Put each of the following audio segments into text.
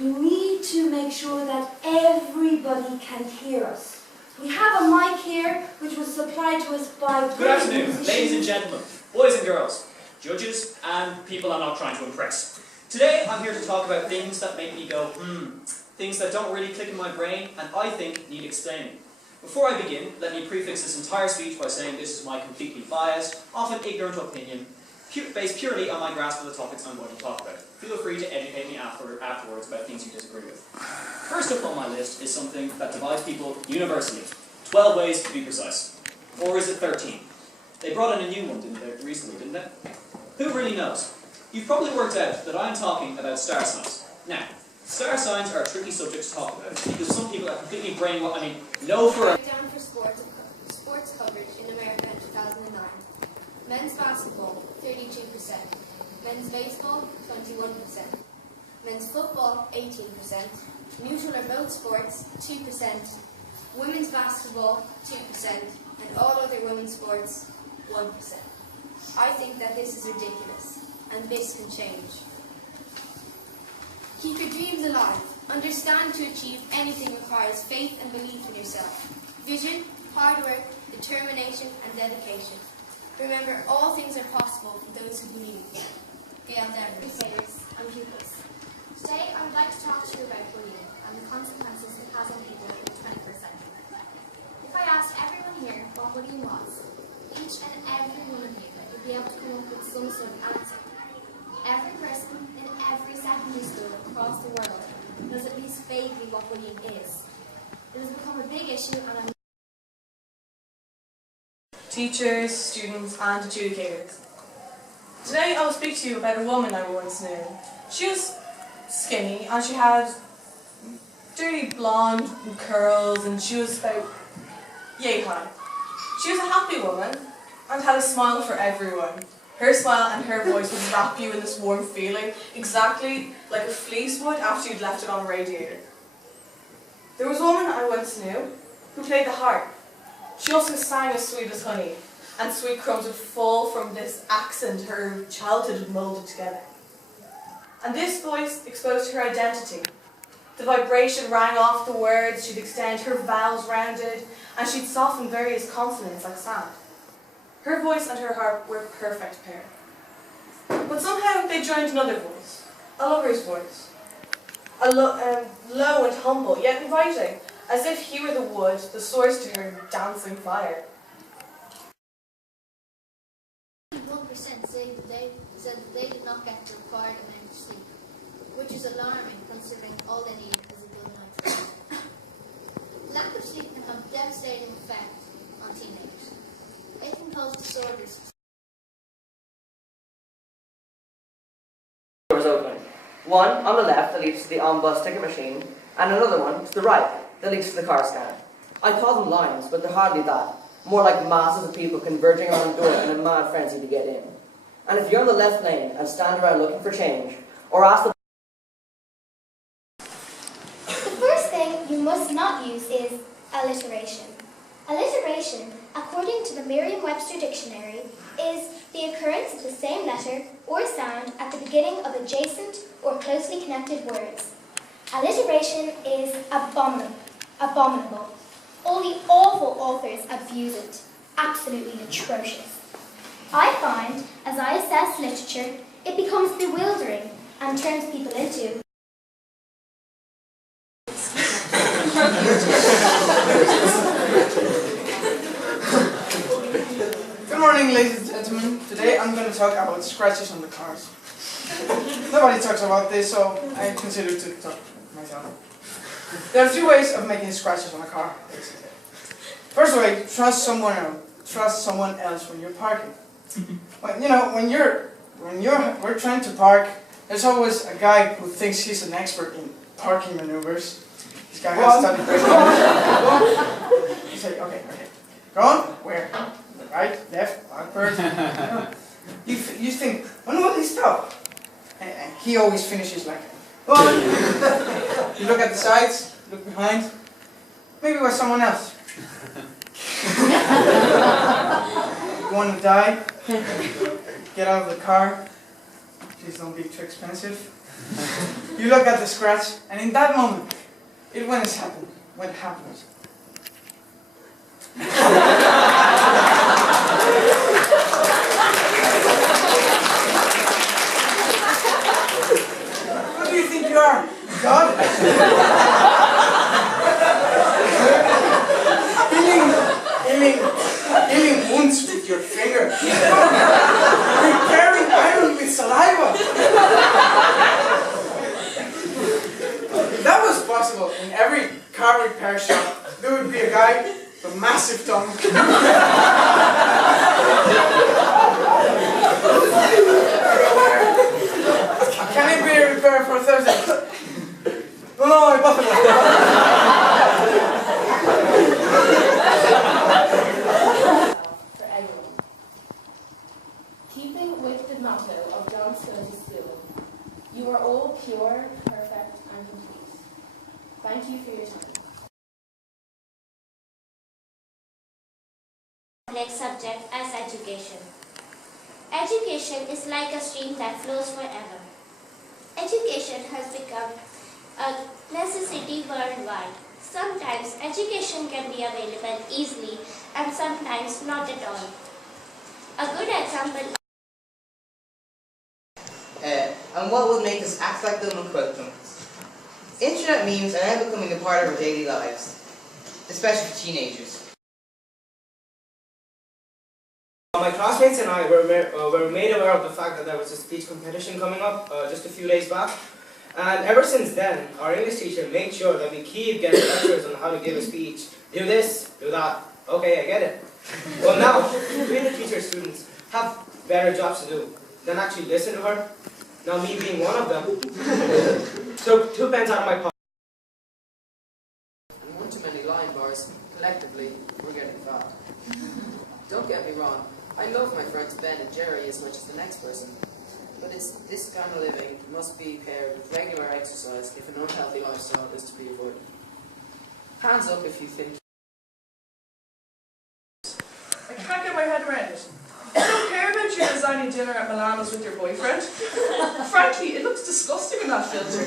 we need to make sure that everybody can hear us. We have a mic here, which was supplied to us by... Good afternoon, ladies and gentlemen, boys and girls, judges, and people I'm not trying to impress. Today, I'm here to talk about things that make me go, things that don't really click in my brain, and I think need explaining. Before I begin, let me prefix this entire speech by saying this is my completely biased, often ignorant opinion, based purely on my grasp of the topics I'm going to talk about. Feel free to educate me afterwards about things you disagree with. First up on my list is something that divides people universally. 12 ways to be precise. Or is it 13? They brought in a new one recently, didn't they? Who really knows? You've probably worked out that I'm talking about star signs. Now, star signs are a tricky subject to talk about because some people are completely know for a... Down for sports coverage in America in 2009. Men's basketball, 32%. Men's baseball, 21%. Men's football, 18%. Neutral or both sports, 2%. Women's basketball, 2%. And all other women's sports, 1%. I think that this is ridiculous, and this can change. Keep your dreams alive. Understand to achieve anything requires faith and belief in yourself. Vision, hard work, determination, and dedication. Remember, all things are possible for those who believe. Gail Denver. Educators and pupils. Today I would like to talk to you about bullying and the consequences it has on people in the 21st century. If I asked everyone here what bullying was, each and every one of you would be able to come up with some sort of answer. Every person in every secondary school across the world knows at least vaguely what bullying is. It has become a big issue and I'm teachers, students and adjudicators. Today I will speak to you about a woman I once knew. She was skinny and she had dirty blonde curls and she was about yay high. She was a happy woman and had a smile for everyone. Her smile and her voice would wrap you in this warm feeling, exactly like a fleece would after you'd left it on a radiator. There was a woman I once knew who played the harp. She also sang as sweet as honey, and sweet crumbs would fall from this accent her childhood had moulded together. And this voice exposed her identity. The vibration rang off the words, she'd extend her vowels rounded, and she'd soften various consonants like sand. Her voice and her harp were a perfect pair. But somehow they joined another voice, a lover's voice. Low and humble, yet inviting, as if he were the wood, the source to her dancing fire. 1% said that they did not get the required amount of sleep, which is alarming considering all they need is a good night's rest. Lack of sleep can have a devastating effect on teenagers. It can cause disorders. Doors open. One on the left that leads to the on-bus ticket machine, and another one to the right that leads to the car scanner. I call them lines, but they're hardly that. More like masses of people converging around the door in a mad frenzy to get in. And if you're in the left lane and stand around looking for change, or ask the... The first thing you must not use is alliteration. Alliteration, according to the Merriam-Webster Dictionary, is the occurrence of the same letter or sound at the beginning of adjacent or closely connected words. Alliteration is abominable. All the awful authors abuse it. Absolutely atrocious. I find, as I assess literature, it becomes bewildering and turns people into... Good morning, ladies and gentlemen. Today I'm going to talk about scratches on the cars. Nobody talks about this, so I consider to talk myself. There are two ways of making scratches on a car, basically. First way, trust someone else when you're parking. When we're trying to park, there's always a guy who thinks he's an expert in parking maneuvers. This guy has studied You say, okay. Go on, where? Right, left, backward. You think, when will he stop? And he always finishes like, go on. You look at the sides, look behind. Maybe it was someone else. You want to die? Get out of the car. Please don't be too expensive. You look at the scratch, and in that moment, it when it's happened. What happened? What do you think you are? God? Healing wounds with your finger. Repairing iron with saliva. If that was possible in every car repair shop, there would be a guy with a massive tongue. Can it be repaired for Thursday? No, I bought it. For everyone. Keeping with the motto of John Scottus school, you are all pure, perfect, and complete. Thank you for your time. Complex subject as education. Education is like a stream that flows forever. Education has become a necessity worldwide. Sometimes education can be available easily and sometimes not at all. A good example and what will make us act like them and quote them. Internet memes are now becoming a part of our daily lives, especially for teenagers. My classmates and I were made aware of the fact that there was a speech competition coming up just a few days back. And ever since then, our English teacher made sure that we keep getting lectures on how to give a speech. Do this, do that. Okay, I get it. Well now, we the teacher students have better jobs to do than actually listen to her. Now me being one of them, took 2 pence out of my pocket. And one too many line bars, collectively, we're getting fat. Don't get me wrong, I love my friends Ben and Jerry as much as the next person. But this kind of living must be paired with regular exercise if an unhealthy lifestyle is to be avoided. Hands up if you think. I can't get my head around it. I don't care about you designing dinner at Milano's with your boyfriend. Frankly, it looks disgusting in that filter.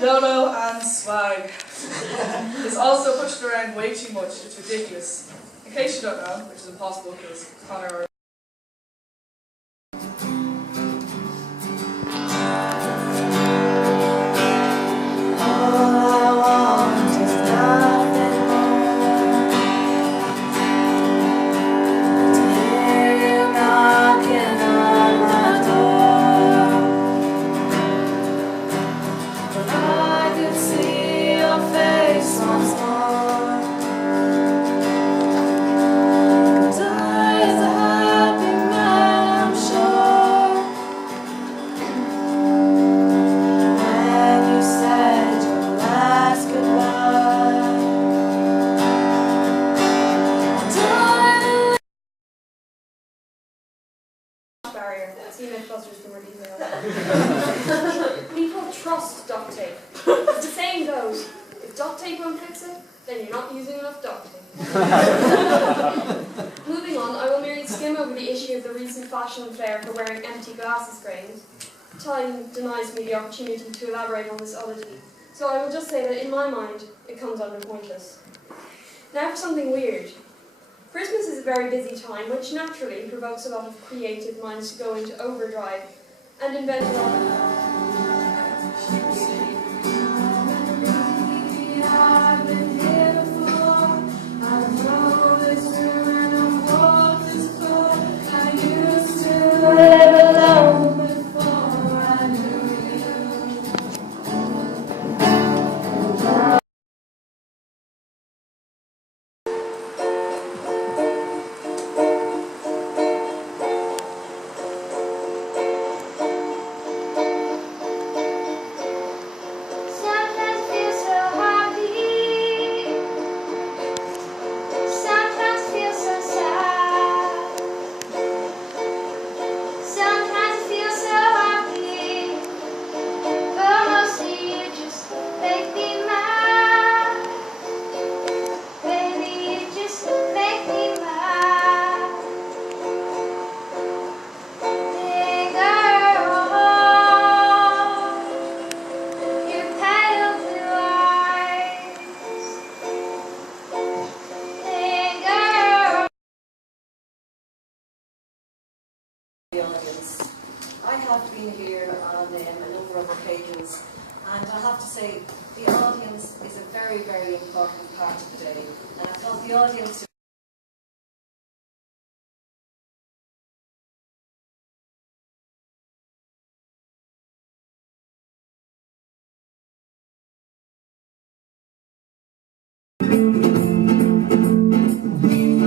YOLO and swag. It's also pushed around way too much. It's ridiculous. In case you don't know, which is impossible because Connor barrier. See Mythbusters for more detail. People trust duct tape. As the saying goes, if duct tape won't fix it, then you're not using enough duct tape. Moving on, I will merely skim over the issue of the recent fashion flair for wearing empty glasses frames. Time denies me the opportunity to elaborate on this oddity, so I will just say that in my mind, it comes under pointless. Now for something weird. Christmas is a very busy time, which naturally provokes a lot of creative minds to go into overdrive and invent a lot of... Sometimes feel so happy. say the audience is a very, very important part of the day. And I thought the audience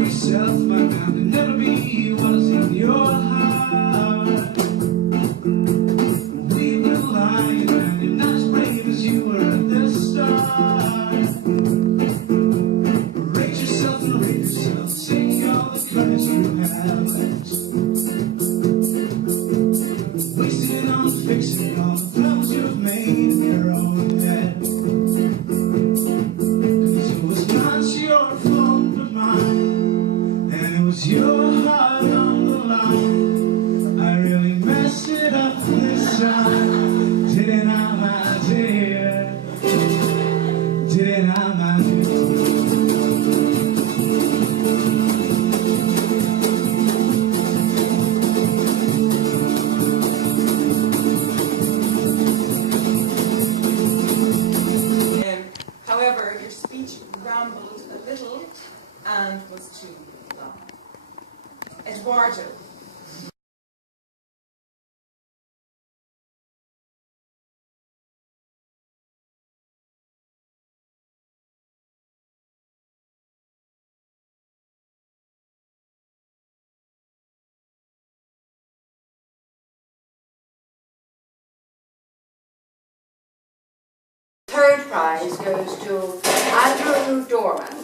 Yourself might never be what is in your heart. We've been lying and you're not as brave as you were at the start. Rate yourself and rate yourself. Take all the courage you have. Wasting on fixing all the problems you've made in your own head. 'Cause it was not your fault but mine. And it was your heart on the line. I really messed it up this time. Didn't I, my dear? Didn't I, my dear? However, your speech rambled a little and was too long. Eduardo. Third prize goes to Andrew Dorman.